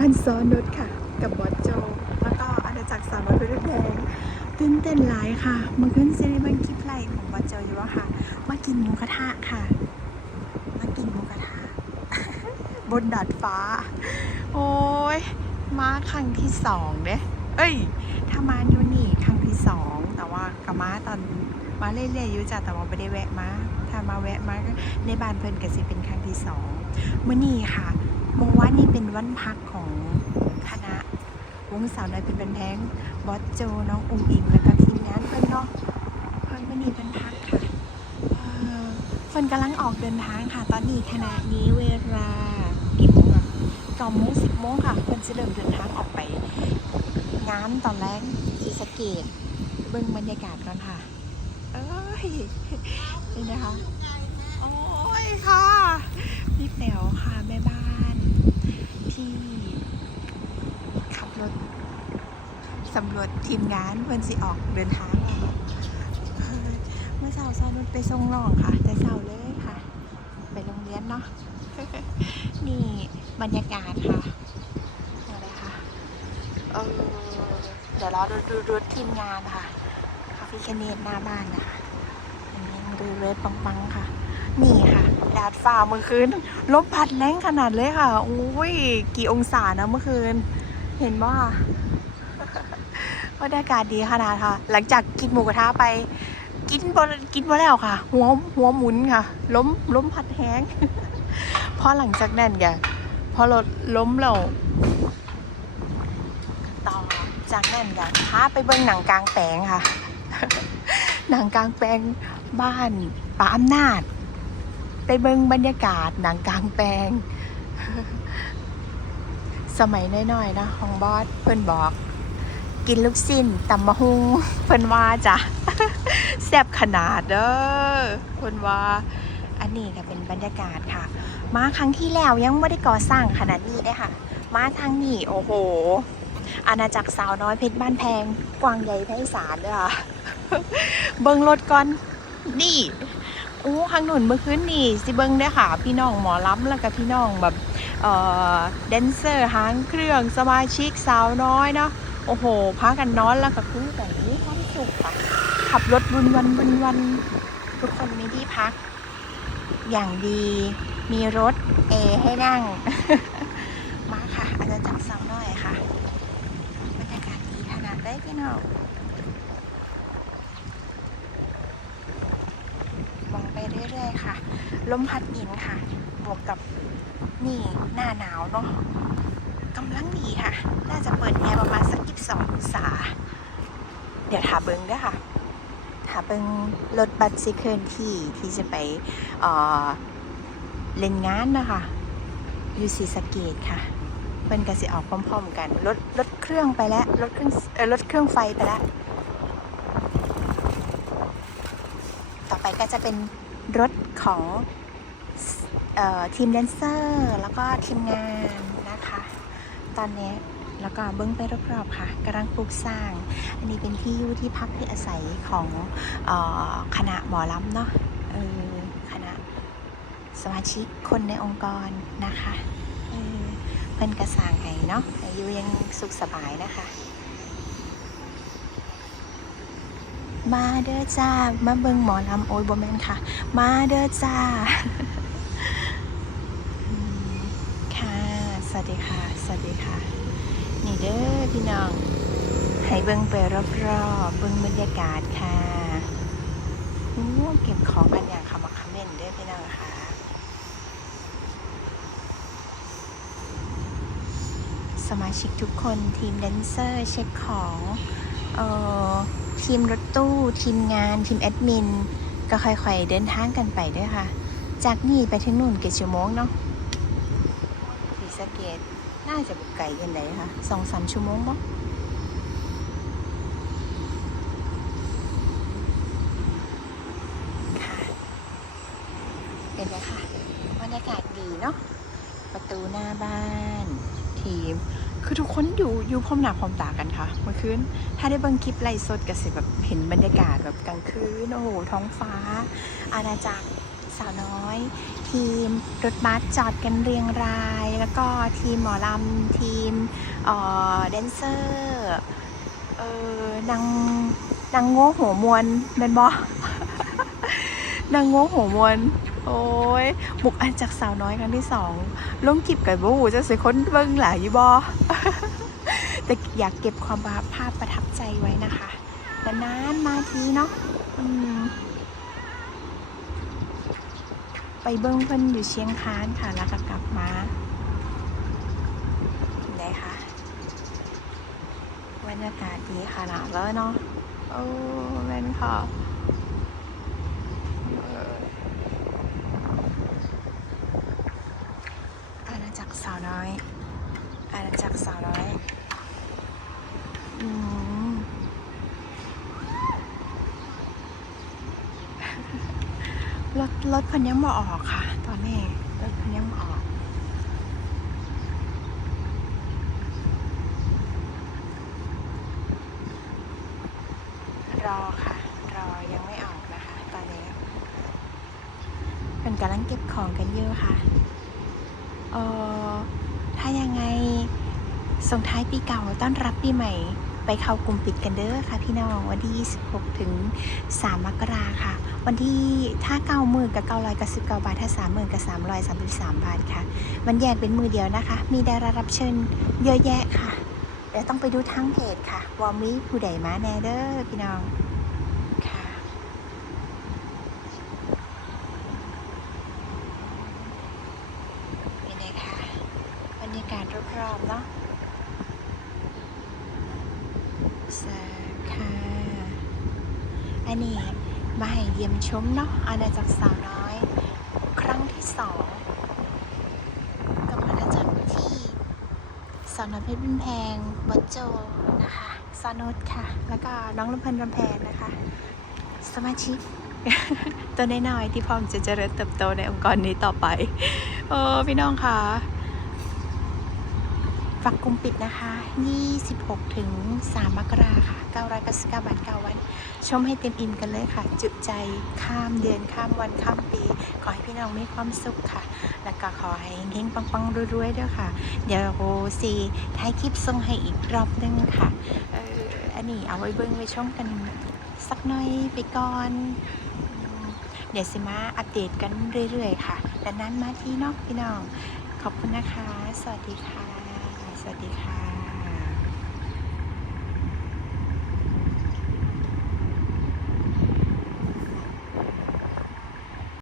บ้านซ้อนนุชค่ะ กับบอสโจ แล้วก็อาณาจักรสาวน้อยเพชรแดงตื่นเต้นหลายค่ะเมื่อคืนซีรีส์บันคลิปไลฟ์ของบอสโจอยู่ว่าค่ะ มากินหมูกระทะค่ะ มากินหมูกระทะ บนดาดฟ้า โอ้ยมาครั้งที่สองเด้เอ้ยถ้ามาอยู่นี่ครั้งที่สองแต่ว่ากับมาตอนมาเรื่อยๆอยู่จ้ะแต่ว่าไม่ได้แวะมาถ้ามาแวะมาก็ในบ้านเพิ่นก็สิเป็นครั้งที่สองมื้อนี้ค่ะ มื่อวานนี้เป็นวันพักของคณะ วงสาวน้อยเป็นบันแทงบอสโจน้องอุ้งอิงแล้วก็ทีมงานเพิ่อนเนาะเพิ่อนมื้อนี้เป็นพักค่ะเอ่อนกำลังออกเดินทางค่ะ ตอนนี้ขณะนี้เวลากี่โมงอะเก้าโมงสิบโมงค่ะเพิ่อนจะเริ่มเดินทางออกไป งานตอนแรกสีสเกตเบิ่งบรรยากาศก่อนค่ะเอ้ยนี่นะคะ โอ้ยค่ะพี่แป๋วค่ะ แม่บ้าน ที่ขับรถสำรวจทีมงานเพื่อนสิออกเดินทางเออเมื่อเช้าซานุชไปส่งน้องค่ะ แต่เช้าเลยค่ะ ไปโรงเรียนเนาะนี่บรรยากาศค่ะอะไรคะเออเดี๋ยวเราดูดูรถทีมงานค่ะคาเฟ่แคเนตหน้าบ้านนะคะอันนี้ดูเลยปังๆค่ะ นี่ค่ะดาดฟ้าเมื่อคืนลมพัดแรงขนาดเลยค่ะโอ้ยกี่องศานะเมื่อคืน เห็นว่าบรรยากาศดีขนาดค่ะ หลังจากกินหมูกระทะไป กินบกินบ่แล้วค่ะ หัวหัวหมุนค่ะ ล้มล้มพัดแห้งพอหลังจากนั้นแกพอรถล้มแล้วต่อจากนั้นแกพาไปเบิ่งหนังกลางแปลงค่ะ หนังกลางแปลงบ้านป่าอำนาจ ไปเบิ่งบรรยากาศหนังกลางแปลง สมัยน้อยๆนะของบอสเพิ่นบอก กินลูกสิ้นตำมะฮุงเพิ่นว่าจ้ะแซ่บขนาดเด้อเพิ่นว่า อันนี้ก็เป็นบรรยากาศค่ะ มาครั้งที่แล้วยังไม่ได้ก่อสร้างขนาดนี้เลยค่ะ มาทางนี้โอ้โห อาณาจักรสาวน้อยเพชรบ้านแพง กวางใหญ่ไพศาลเด้อค่ะ เบิ่งรถก่อนนี่ โอ้ข้างหนุนเมื่อคืนนี่สิเบิงได้ค่ะ พี่น้องหมอลำแล้วก็พี่น้องแบบเอ่อแดนเซอร์หางเครื่องสมาชิกสาวน้อยเนาะโอ้โหพากันนอนแล้วก็คือแบบนี้ความสุขค่ะขับรถวนวันวนวัน ทุกคนมีที่พัก อย่างดีมีรถเอร์ให้นั่ง มาค่ะอาจจะจับสาวน้อยค่ะบรรยากาศดีขนาดได้พี่น้องมองไป เรื่อยๆค่ะ ลมพัดเย็นค่ะ บวกกับนี่หน้าหนาวเนาะกำลังดีค่ะ น่าจะเปิดแอร์ประมาณสัก22ององศา เดี๋ยวถาเบิงด้วยค่ะถาเบิงรถบัสซิเคิลที่ที่จะไปเอ่อเล่นงานนะคะอยู่ศรีสะเกดค่ะเพิ่นก็สิออกพร้อมๆกันรถรถเครื่องไปแล้วรถเครื่องเออรถเครื่องไฟไปแล้ว ต่อไปก็จะเป็น รถของออทีมแดนเซอร์ แล้วก็ทีมงานนะคะ ตอนนี้แล้วก็เบิ้งไปรอบๆค่ะกำลังปลูกสร้าง อันนี้เป็นที่อยู่ที่พักที่อาศัยของออคณะหมอลำเนาะออคณะสมาชิกคนในองค์กรนะคะเออเพิ่นกระสางให้เนาะอายุยังสุขสบายนะคะ มาเด้อจ้า มาเบิ่งหมอลำโอ้ยบ่แมนค่ะ มาเด้อจ้า ค่ะ สวัสดีค่ะ สวัสดีค่ะ นี่เด้อพี่น้อง ให้เบิ่งไปรอบๆเบิ่งบรรยากาศค่ะโอ้เก็บของกันอย่างขมักเขม้นเด้อพี่น้องค่ะสมาชิกทุกคนทีมแดนเซอร์เช็คของ เออ ทีมรถตู้ ทีมงาน ทีมแอดมิน ก็ค่อยๆเดินทางกันไปด้วยค่ะ จากนี่ไปถึงนู่นกี่ชั่วโมงเนาะศรีสะเกดน่าจะบุกไก่กันไหนค่ะสองสามชั่วโมงมั้งค่เป็นไงค่ะบรรยากาศดีเนาะประตูหน้าบ้าน ทีม คือทุกคนอยู่อยู่พร้อมหน้าพร้อมตากันค่ะเมื่อคืนถ้าได้เบิ่งคลิปไลฟ์สดก็สิแบบเห็นบรรยากาศแบบกลางคืนโอ้โหท้องฟ้า อาณาจักรสาวน้อย ทีมรถบัสจอดกันเรียงราย แล้วก็ทีมหมอลำทีมเอ่อแดนเซอร์เออนางนางโง่หัวมวนเป็นบอนางโง่หัวมวน โอ้ยบุกอันจากสาวน้อยครั้งที่สองลงกิบกับบูจะสวยคนเบิ้งหลายอยู่บอแต่อยากเก็บความภาพประทับใจไว้นะคะนานๆมาทีเนาะไปเบิ้งเพิ่นอยู่เชียงคานค่ะแล้วก็กลับมาไหนคะบรรยากาศดีขนาดแล้วเนาะโอ้แม่นค่ะเอออาณาจักรสาวน้อย อาณาจักรสาวน้อย อืม รถรถเพันยังบ่ออกค่ะ ตอนนี้รถเพันยังบ่ออก รอค่ะ รอยังไม่ออกนะคะ ตอนนี้เป็นกำลังเก็บของกันอยู่ค่ะเออถ้ายังไงส่งท้ายปีเก่าต้อนรับปีใหม่ ไปเข้ากลุ่มปิดกันเด้อค่ะพี่น้องวันที่ 26 ถึง 3 มกราค่ะ วันที่ถ้าเก้าหมื่นกับเก้าร้อยกับสิบเก้าบาท ถ้าสามหมื่นกับสามร้อยสามสิบสามบาทค่ะ มันแยกเป็นมือเดียวนะคะ มีดารารับเชิญเยอะแยะค่ะเดี๋ยวต้องไปดูทั้งเพจค่ะว่ามีผู้ใดมาแน่เด้อพี่น้องค่ะเป็นไงคะบรรยากาศรอบๆเนาะ สวัสดีค่ะ อันนี้มาให้เยี่ยมชมเนาะอาณาจักรสาวน้อย ครั้งที่สองกับอาณาจักรที่สาวน้อยเพชรบุญแพงบัจโจนะคะซานุชค่ะ แล้วก็น้องลำเพลินลำแพงนะคะ สมาชิกตัวน้อยๆที่พร้อมจะเจริญเติบโตในองค์กรนี้ต่อไป โอ้พี่น้องค่ะ ฝากกลุ่มปิดนะคะ 26 ถึง 3 มกราค่ะ 999 บาท 9 วัน ชมให้เต็มอิ่มกันเลยค่ะ จุใจข้ามเดือนข้ามวันข้ามปี ขอให้พี่น้องมีความสุขค่ะ แล้วก็ขอให้เฮงๆปังๆรวยๆด้วยค่ะ เดี๋ยวโอซีท้ายคลิปส่งให้อีกรอบนึงค่ะเอออันนี้เอาไว้เบิ้งไว้ชมกันสักหน่อยไปก่อนเดี๋ยวสิมาอัปเดตกันเรื่อยๆ ค่ะดังนั้นมาที่นอกพี่น้อง ขอบคุณนะคะ สวัสดีค่ะ สวัสดีค่ะ